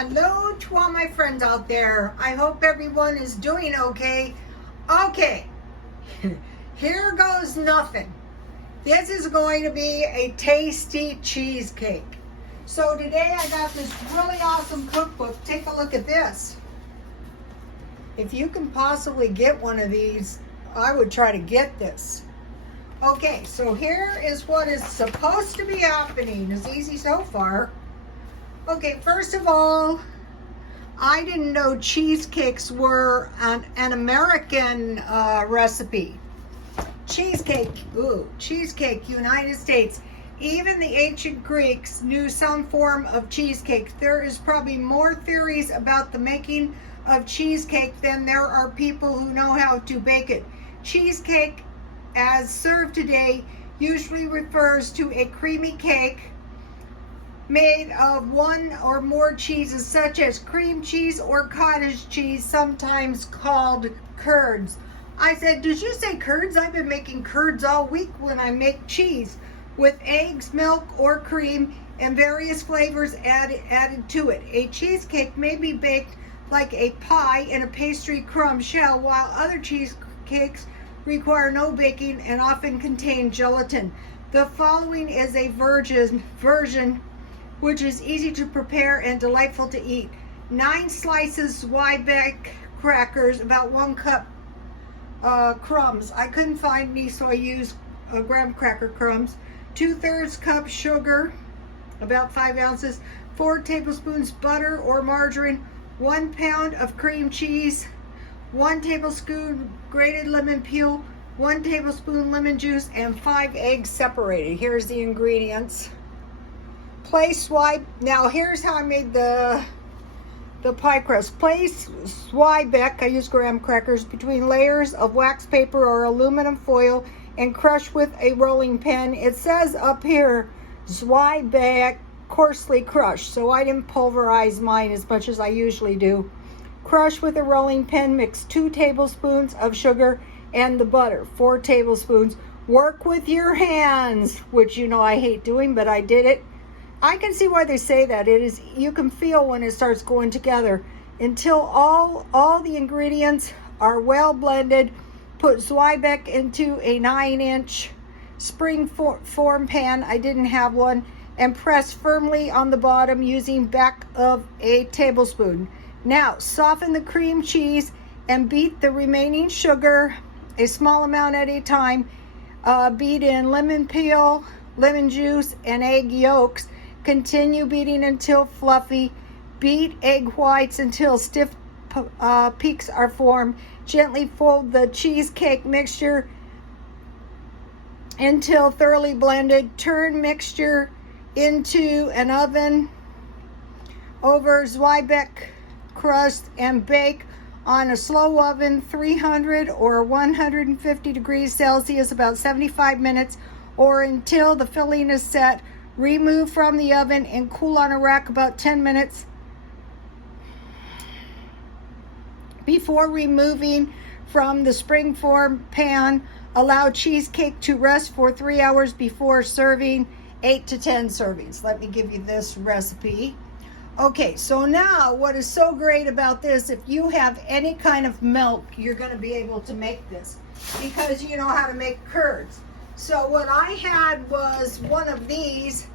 Hello to all my friends out there. I hope everyone is doing okay. Okay, here goes nothing. This is going to be a tasty cheesecake. So today I got this really awesome cookbook. Take a look at this. If you can possibly get one of these, I would try to get this. Okay, so here is what is supposed to be happening. It's easy so far. Okay, first of all, I didn't know cheesecakes were an American recipe. Cheesecake, cheesecake, United States. Even the ancient Greeks knew some form of cheesecake. There is probably more theories about the making of cheesecake than there are people who know how to bake it. Cheesecake, as served today, usually refers to a creamy cake made of one or more cheeses, such as cream cheese or cottage cheese, sometimes called curds. I said, did you say curds? I've been making curds all week when I make cheese with eggs, milk, or cream, and various flavors added to it. A cheesecake may be baked like a pie in a pastry crumb shell, while other cheesecakes require no baking and often contain gelatin. The following is a version which is easy to prepare and delightful to eat. 9 slices Cheesecake crackers, about 1 cup crumbs. I couldn't find any, so I used graham cracker crumbs. 2/3 cup sugar, about 5 ounces. 4 tablespoons butter or margarine. 1 pound of cream cheese. 1 tablespoon grated lemon peel. 1 tablespoon lemon juice, and 5 eggs separated. Here's the ingredients. Now here's how I made the pie crust. Place Cheesecake, I use graham crackers, between layers of wax paper or aluminum foil and crush with a rolling pin. It says up here, Cheesecake coarsely crushed, so I didn't pulverize mine as much as I usually do. Crush with a rolling pin. Mix 2 tablespoons of sugar and the butter, 4 tablespoons. Work with your hands, which you know I hate doing, but I did it. I can see why they say that. You can feel when it starts going together. Until all the ingredients are well blended, put Cheesecake into a 9-inch spring form pan. I didn't have one. And press firmly on the bottom using back of a tablespoon. Now soften the cream cheese and beat the remaining sugar a small amount at a time. Beat in lemon peel, lemon juice, and egg yolks. Continue beating until fluffy. Beat egg whites until stiff peaks are formed. Gently fold the cheesecake mixture until thoroughly blended. Turn mixture into an oven over Cheesecake crust and bake on a slow oven, 300 or 150 degrees Celsius, about 75 minutes, or until the filling is set. Remove from the oven and cool on a rack about 10 minutes. Before removing from the springform pan, allow cheesecake to rest for 3 hours before serving. 8 to 10 servings. Let me give you this recipe. Okay, so now what is so great about this, if you have any kind of milk, you're going to be able to make this because you know how to make curds. So what I had was one of these,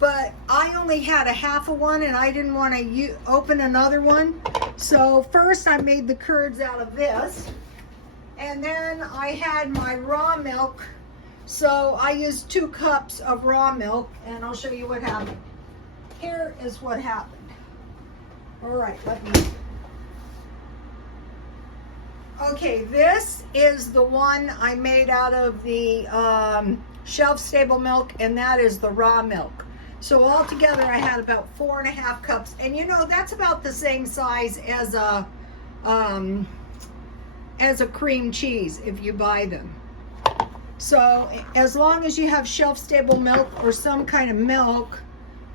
but I only had a half of one and I didn't want to open another one. So first I made the curds out of this, and then I had my raw milk. So I used 2 cups of raw milk, and I'll show you what happened. Here is what happened. All right, okay, this is the one I made out of the shelf-stable milk, and that is the raw milk. So altogether, I had about 4.5 cups, and you know that's about the same size as a cream cheese if you buy them. So as long as you have shelf-stable milk or some kind of milk,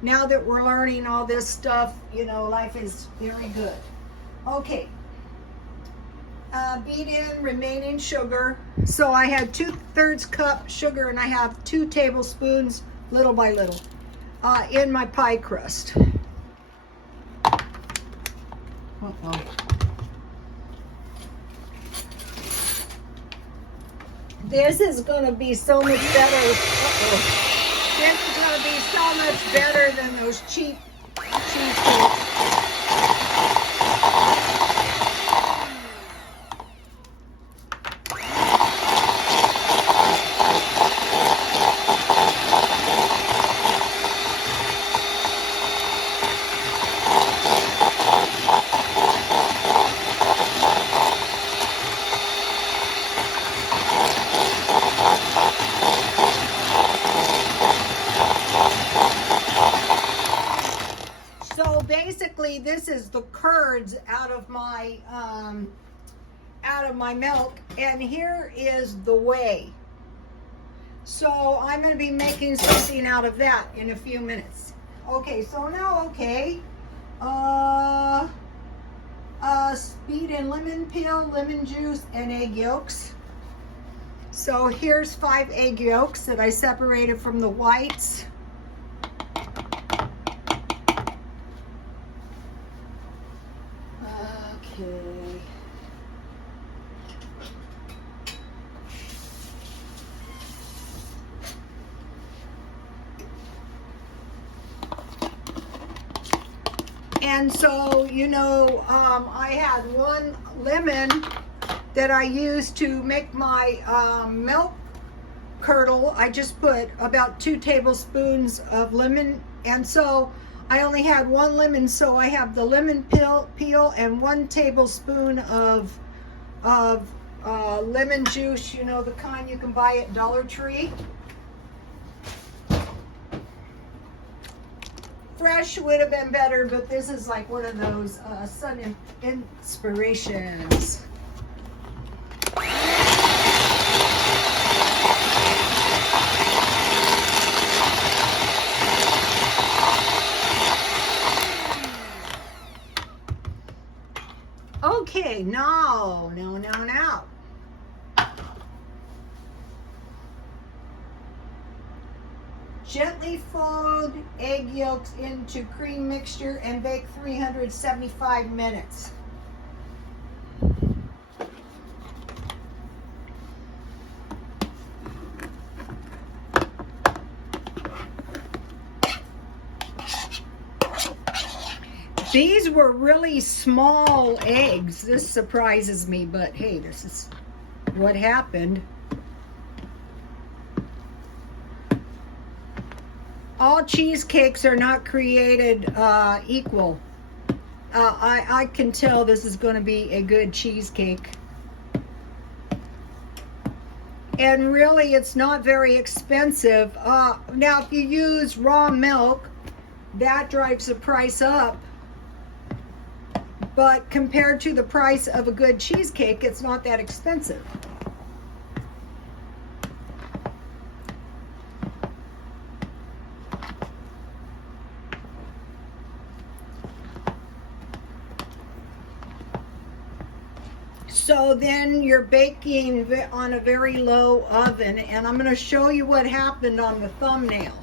now that we're learning all this stuff, you know, life is very good. Okay. Beat in remaining sugar. So I had 2/3 cup sugar, and I have 2 tablespoons, little by little, in my pie crust. Uh-oh. This is going to be so much better. Uh-oh. This is going to be so much better than those cheap cheesecakes. So basically, this is the curds out of my milk, and here is the whey. So I'm going to be making something out of that in a few minutes. Okay, so now, speed and lemon peel, lemon juice, and egg yolks. So here's 5 egg yolks that I separated from the whites. Okay. And so, you know, I had 1 lemon that I used to make my milk curdle. I just put about 2 tablespoons of lemon, and so I only had 1 lemon, so I have the lemon peel and 1 tablespoon of lemon juice, you know, the kind you can buy at Dollar Tree. Fresh would have been better, but this is like one of those sun inspirations. Okay, now. Gently fold egg yolks into cream mixture and bake 375 minutes. These were really small eggs. This surprises me, but hey, this is what happened. All cheesecakes are not created equal. I can tell this is going to be a good cheesecake. And really, it's not very expensive. Now, if you use raw milk, that drives the price up. But compared to the price of a good cheesecake, it's not that expensive. So then you're baking on a very low oven, and I'm going to show you what happened on the thumbnail.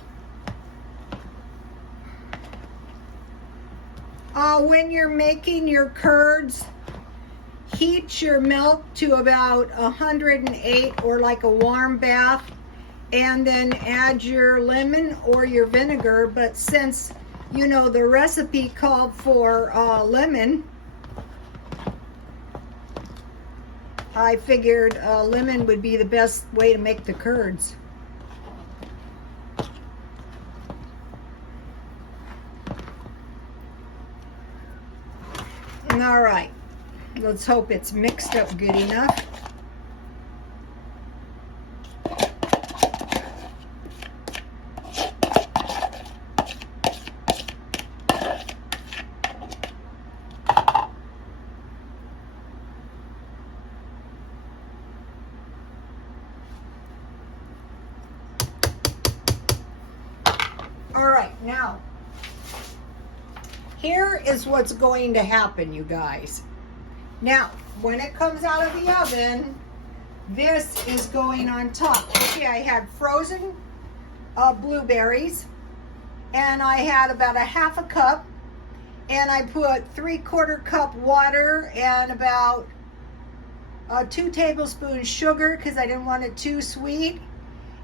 When you're making your curds, heat your milk to about 108 or like a warm bath, and then add your lemon or your vinegar. But since, you know, the recipe called for lemon, I figured lemon would be the best way to make the curds. All right, let's hope it's mixed up good enough. All right, now, here is what's going to happen, you guys. Now, when it comes out of the oven, this is going on top. Okay, I had frozen blueberries, and I had about a half a cup, And I put 3/4 cup water and about 2 tablespoons sugar because I didn't want it too sweet.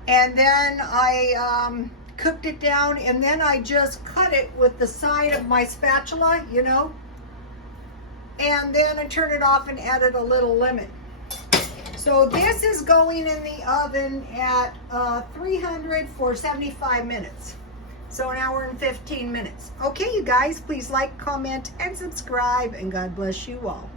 And then I cooked it down, and then I just cut it with the side of my spatula, you know. And then I turned it off and added a little lemon. So this is going in the oven at 300 for 75 minutes. So 1 hour and 15 minutes. Okay, you guys, please like, comment, and subscribe, and God bless you all.